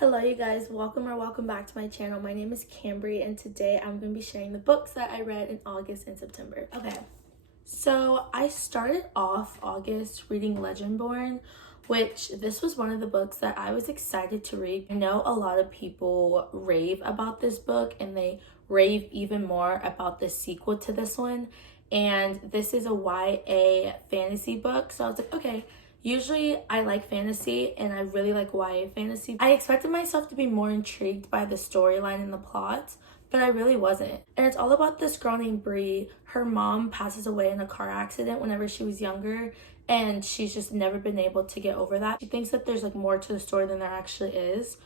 Hello you guys, welcome back to my channel. My name is Kambri and today I'm going to be sharing the books that I read in August and September. Okay, so I started off August reading Legendborn, which this was one of the books that I was excited to read. I know a lot of people rave about this book and they rave even more about the sequel to this one, and this is a YA fantasy book, so I was like, okay. Usually I like fantasy and I really like YA fantasy. I expected myself to be more intrigued by the storyline and the plot, but I really wasn't. And it's all about this girl named Bree. Her mom passes away in a car accident whenever she was younger, and she's just never been able to get over that. She thinks that there's like more to the story than there actually is.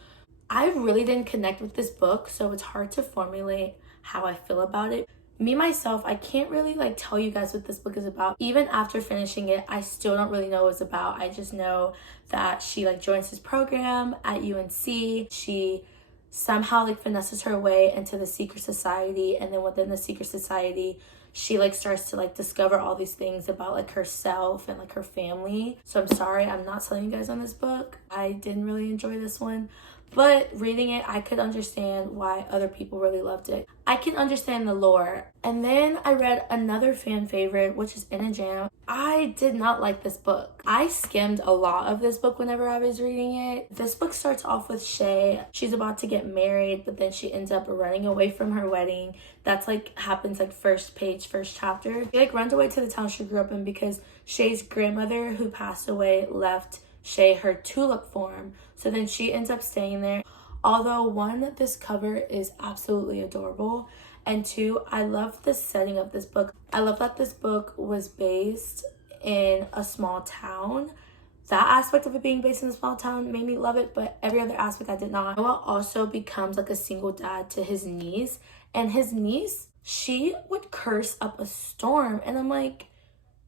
I really didn't connect with this book, so it's hard to formulate how I feel about it. Me, myself, I can't really like tell you guys what this book is about. Even after finishing it, I still don't really know what it's about. I just know that she like joins this program at UNC. She somehow like finesses her way into the secret society, and then within the secret society, she like starts to like discover all these things about like herself and like her family. So I'm sorry, I'm not telling you guys on this book. I didn't really enjoy this one. But reading it, I could understand why other people really loved it. I can understand the lore. And then I read another fan favorite, which is In a Jam. I did not like this book. I skimmed a lot of this book whenever I was reading it. This book starts off with Shay. She's about to get married, but then she ends up running away from her wedding. That's like happens like first page, first chapter. She like runs away to the town she grew up in because Shay's grandmother, who passed away, left Shay her tulip form, so then she ends up staying there. Although one, this cover is absolutely adorable, and two, I love the setting of this book. I love that this book was based in a small town. That aspect of it being based in a small town made me love it, but every other aspect I did not. Noah also becomes like a single dad to his niece, and his niece, she would curse up a storm, and I'm like,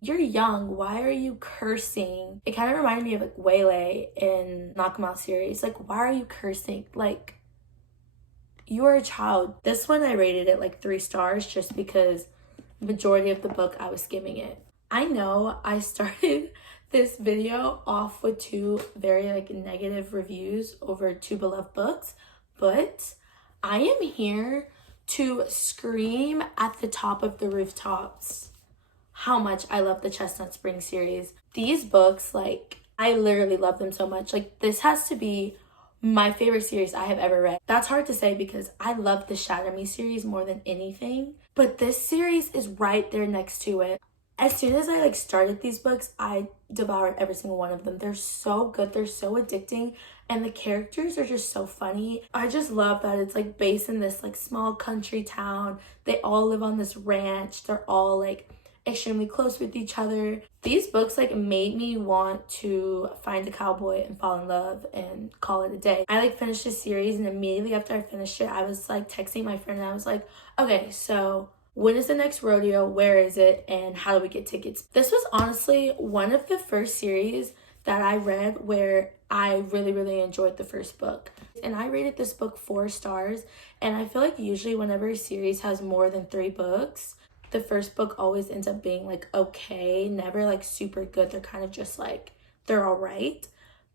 you're young, why are you cursing? It kind of reminded me of like Waylay in Knock 'Em Out series. Like, why are you cursing? Like, you are a child. This one I rated it like 3 stars just because majority of the book I was skimming it. I know I started this video off with 2 very like negative reviews over 2 beloved books, but I am here to scream at the top of the rooftops how much I love the Chestnut Springs series. These books, like, I literally love them so much. Like, this has to be my favorite series I have ever read. That's hard to say because I love the Shatter Me series more than anything, but this series is right there next to it. As soon as I like started these books, I devoured every single one of them. They're so good, they're so addicting, and the characters are just so funny. I just love that it's like based in this like small country town. They all live on this ranch. They're all like extremely close with each other. These books like made me want to find a cowboy and fall in love and call it a day. I like finished this series, and immediately after I finished it, I was like texting my friend and I was like, okay, so when is the next rodeo? Where is it? And how do we get tickets? This was honestly one of the first series that I read where I really enjoyed the first book. And I rated this book 4 stars. And I feel like usually whenever a series has more than 3 books, the first book always ends up being like okay, never like super good. They're kind of just like, they're all right.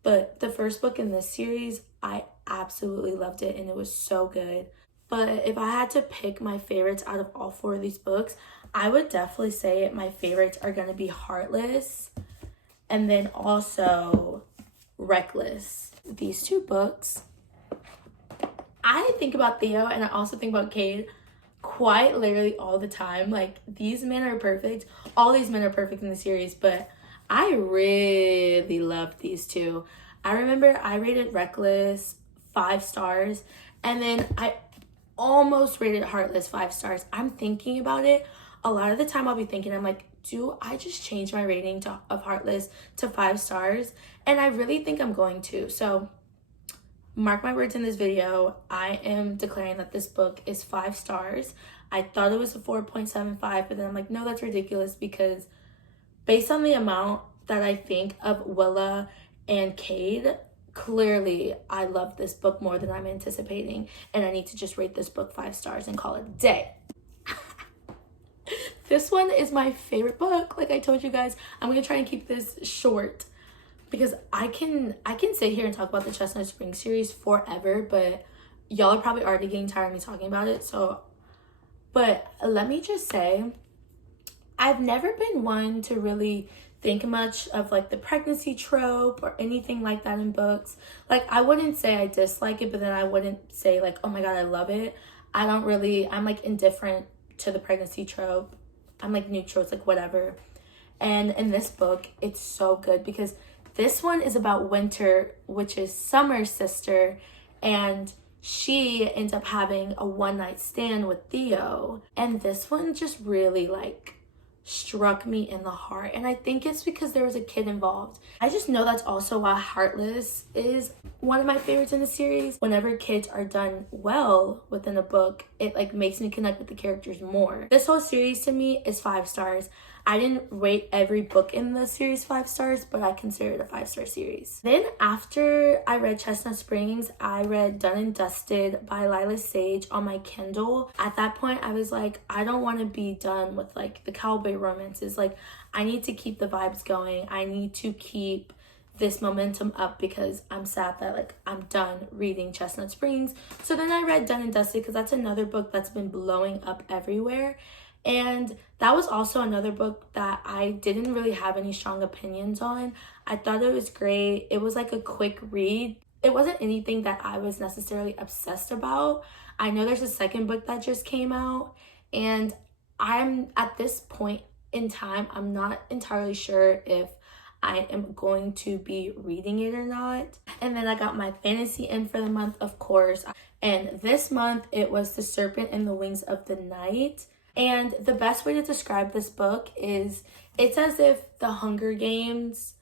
But the first book in this series, I absolutely loved it and it was so good. But if I had to pick my favorites out of all 4 of these books, I would definitely say my favorites are going to be Heartless and then also Reckless. These 2 books, I think about Theo and I also think about Cade quite literally all the time. Like, these men are perfect. All these men are perfect in the series, but I really love these 2. I remember I rated Reckless 5 stars, and then I almost rated Heartless 5 stars. I'm thinking about it. A lot of the time I'll be thinking, I'm like, do I just change my rating of Heartless to 5 stars? And I really think I'm going to. So mark my words in this video, I am declaring that this book is 5 stars. I thought it was a 4.75, but then I'm like, no, that's ridiculous, because based on the amount that I think of Willa and Cade, clearly I love this book more than I'm anticipating, and I need to just rate this book 5 stars and call it a day. This one is my favorite book. Like I told you guys, I'm gonna try and keep this short. because I can sit here and talk about the Chestnut Springs series forever, but y'all are probably already getting tired of me talking about it. So, but let me just say, I've never been one to really think much of like the pregnancy trope or anything like that in books. Like, I wouldn't say I dislike it, but then I wouldn't say like, oh my god, I love it. I'm like indifferent to the pregnancy trope. I'm like neutral, it's like whatever. And in this book, it's so good because this one is about Winter, which is Summer's sister, and she ends up having a one-night stand with Theo. And this one just really like struck me in the heart, and I think it's because there was a kid involved. I just know that's also why Heartless is one of my favorites in the series. Whenever kids are done well within a book, it like makes me connect with the characters more. This whole series to me is 5 stars. I didn't rate every book in the series 5 stars, but I consider it a 5-star series. Then after I read Chestnut Springs, I read Done and Dusted by Lila Sage on my Kindle. At that point, I was like, I don't want to be done with like the cowboy romances. Like, I need to keep the vibes going. I need to keep this momentum up because I'm sad that like I'm done reading Chestnut Springs. So then I read Done and Dusted because that's another book that's been blowing up everywhere. And that was also another book that I didn't really have any strong opinions on. I thought it was great. It was like a quick read. It wasn't anything that I was necessarily obsessed about. I know there's a second book that just came out, and I'm at this point in time, I'm not entirely sure if I am going to be reading it or not. And then I got my fantasy in for the month, of course. And this month it was The Serpent and the Wings of the Night. And the best way to describe this book is it's as if the Hunger Games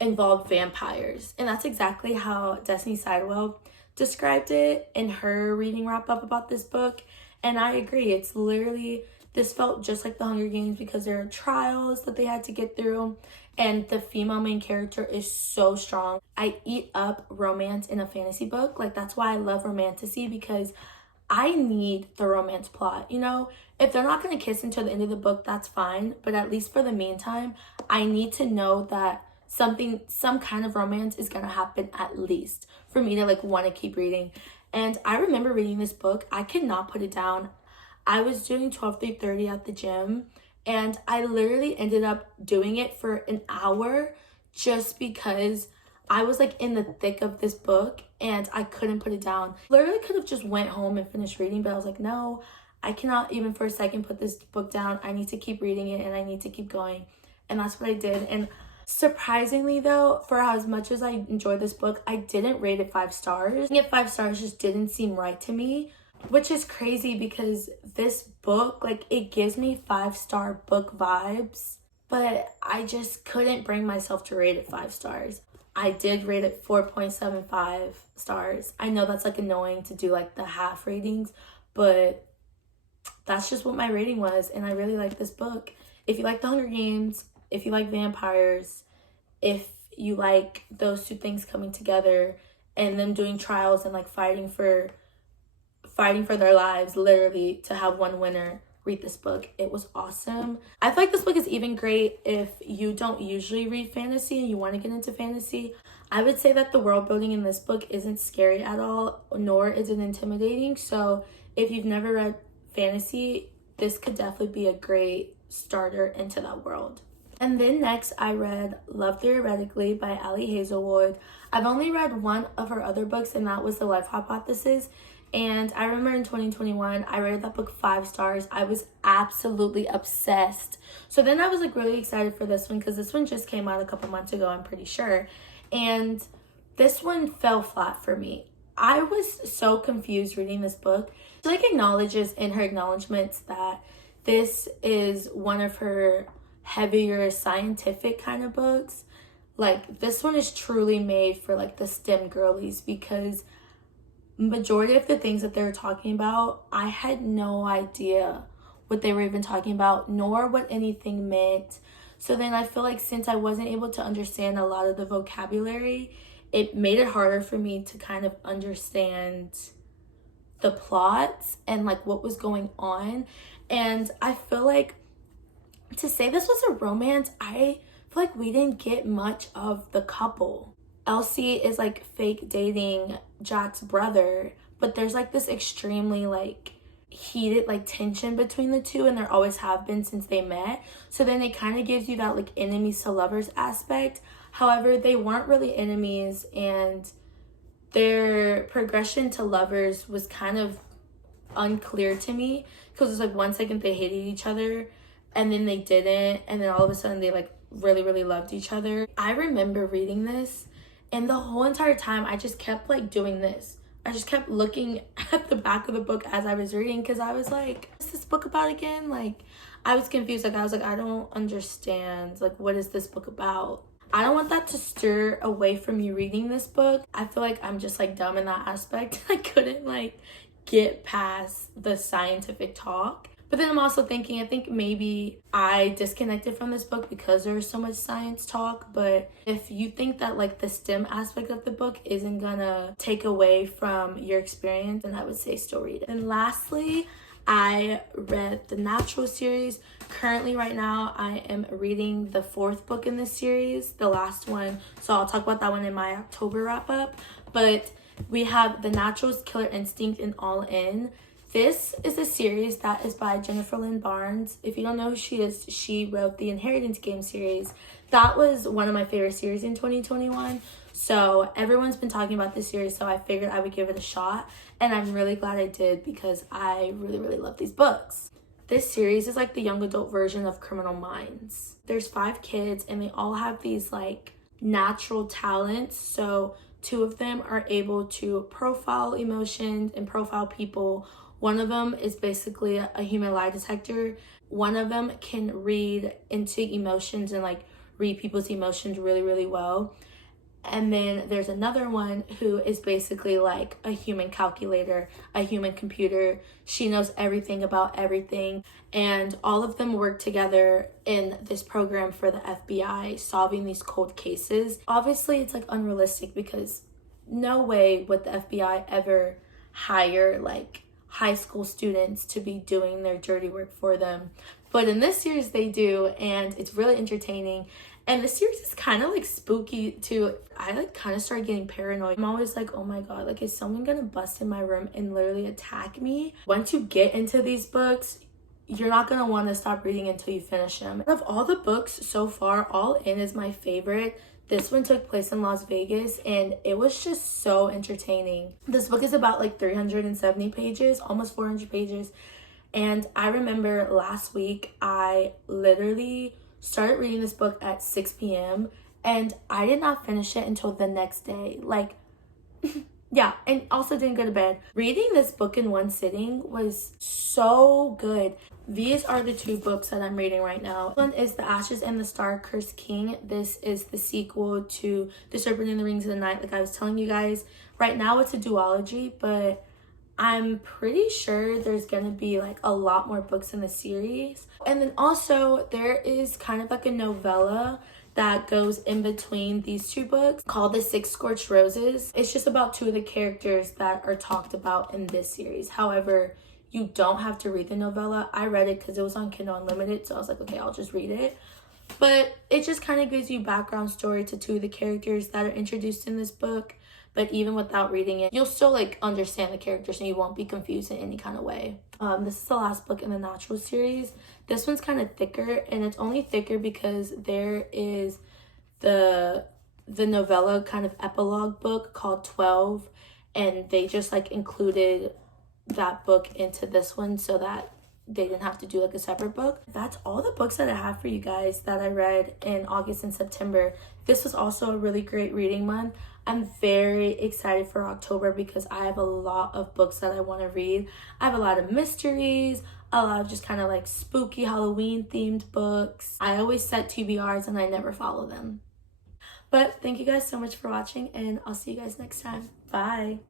involved vampires. And that's exactly how Destiny Sidewell described it in her reading wrap up about this book. And I agree. It's literally, this felt just like the Hunger Games because there are trials that they had to get through. And the female main character is so strong. I eat up romance in a fantasy book. Like, that's why I love romantasy, because I need the romance plot. You know, if they're not going to kiss until the end of the book, that's fine. But at least for the meantime, I need to know that some kind of romance is going to happen at least for me to like want to keep reading. And I remember reading this book. I could not put it down. I was doing 12 through 30 at the gym, and I literally ended up doing it for an hour just because I was like in the thick of this book and I couldn't put it down. Literally could have just went home and finished reading, but I was like, no, I cannot even for a second put this book down. I need to keep reading it and I need to keep going. And that's what I did. And surprisingly though, for as much as I enjoyed this book, I didn't rate it 5 stars. Giving it 5 stars just didn't seem right to me, which is crazy because this book, like, it gives me 5-star book vibes, but I just couldn't bring myself to rate it 5 stars. I did rate it 4.75 stars. I know that's like annoying to do like the half ratings, but that's just what my rating was. And I really like this book. If you like the Hunger Games, if you like vampires, if you like those two things coming together and them doing trials and like fighting for their lives, literally, to have one winner, read this book. It was awesome. I feel like this book is even great if you don't usually read fantasy and you want to get into fantasy. I would say that the world building in this book isn't scary at all, nor is it intimidating. So if you've never read fantasy, this could definitely be a great starter into that world. And then next I read Love Theoretically by Ali Hazelwood. I've only read one of her other books, and that was The Life Hypothesis. And I remember in 2021, I rated that book 5 stars. I was absolutely obsessed. So then I was like really excited for this one because this one just came out a couple months ago, I'm pretty sure. And this one fell flat for me. I was so confused reading this book. She like acknowledges in her acknowledgements that this is one of her heavier scientific kind of books. Like, this one is truly made for like the STEM girlies, because majority of the things that they were talking about, I had no idea what they were even talking about, nor what anything meant. So then I feel like since I wasn't able to understand a lot of the vocabulary, it made it harder for me to kind of understand the plots and like what was going on. And I feel like to say this was a romance, feel like we didn't get much of the couple. Elsie is like fake dating Jack's brother, but there's like this extremely like heated like tension between the two, and there always have been since they met. So then it kind of gives you that like enemies to lovers aspect. However, they weren't really enemies, and their progression to lovers was kind of unclear to me, because it was like 1 second they hated each other and then they didn't, and then all of a sudden they like really loved each other. I remember reading this, and the whole entire time I just kept like doing this. I just kept looking at the back of the book as I was reading, because I was like, what's this book about again? Like, I was confused. Like, I was like, I don't understand. Like, what is this book about? I don't want that to stir away from you reading this book. I feel like I'm just like dumb in that aspect. I couldn't like get past the scientific talk. But then I'm also thinking, I think maybe I disconnected from this book because there was so much science talk. But if you think that like the STEM aspect of the book isn't gonna take away from your experience, then I would say still read it. And lastly, I read the Natural series. Currently right now I am reading the 4th book in this series, the last one. So I'll talk about that one in my October wrap up. But we have The Naturals, Killer Instinct, and All In. This is a series that is by Jennifer Lynn Barnes. If you don't know who she is, she wrote the Inheritance Game series. That was one of my favorite series in 2021. So everyone's been talking about this series, so I figured I would give it a shot. And I'm really glad I did, because I really love these books. This series is like the young adult version of Criminal Minds. There's 5 kids, and they all have these like natural talents. So 2 of them are able to profile emotions and profile people. One of them is basically a human lie detector. One of them can read into emotions and like read people's emotions really well. And then there's another one who is basically like a human calculator, a human computer. She knows everything about everything. And all of them work together in this program for the FBI, solving these cold cases. Obviously, it's like unrealistic, because no way would the FBI ever hire like high school students to be doing their dirty work for them. But in this series they do, and it's really entertaining. And the series is kind of like spooky too. I like kind of started getting paranoid. I'm always like, oh my god, like is someone gonna bust in my room and literally attack me? Once you get into these books, you're not gonna want to stop reading until you finish them. Of all the books so far, All In is my favorite. This one took place in Las Vegas, and it was just so entertaining. This book is about like 370 pages, almost 400 pages. And I remember last week, I literally started reading this book at 6 p.m. and I did not finish it until the next day. Like, yeah, and also didn't go to bed. Reading this book in one sitting was so good. These are the 2 books that I'm reading right now. One is The Ashes and the Star-Cursed King. This is the sequel to The Serpent and the Rings of the Night, like I was telling you guys. Right now it's a duology, but I'm pretty sure there's gonna be like a lot more books in the series. And then also there is kind of like a novella that goes in between these 2 books called The 6 Scorched Roses. It's just about 2 of the characters that are talked about in this series. However, you don't have to read the novella. I read it because it was on Kindle Unlimited, so I was like, okay, I'll just read it. But it just kind of gives you background story to 2 of the characters that are introduced in this book. But even without reading it, you'll still like understand the characters and you won't be confused in any kind of way. This is the last book in the Natural series. This one's kind of thicker, and it's only thicker because there is the novella kind of epilogue book called 12, and they just like included that book into this one so that they didn't have to do like a separate book. That's all the books that I have for you guys that I read in August and September. This was also a really great reading month. I'm very excited for October because I have a lot of books that I want to read. I have a lot of mysteries, a lot of just kind of like spooky Halloween themed books. I always set TBRs and I never follow them. But thank you guys so much for watching, and I'll see you guys next time. Bye.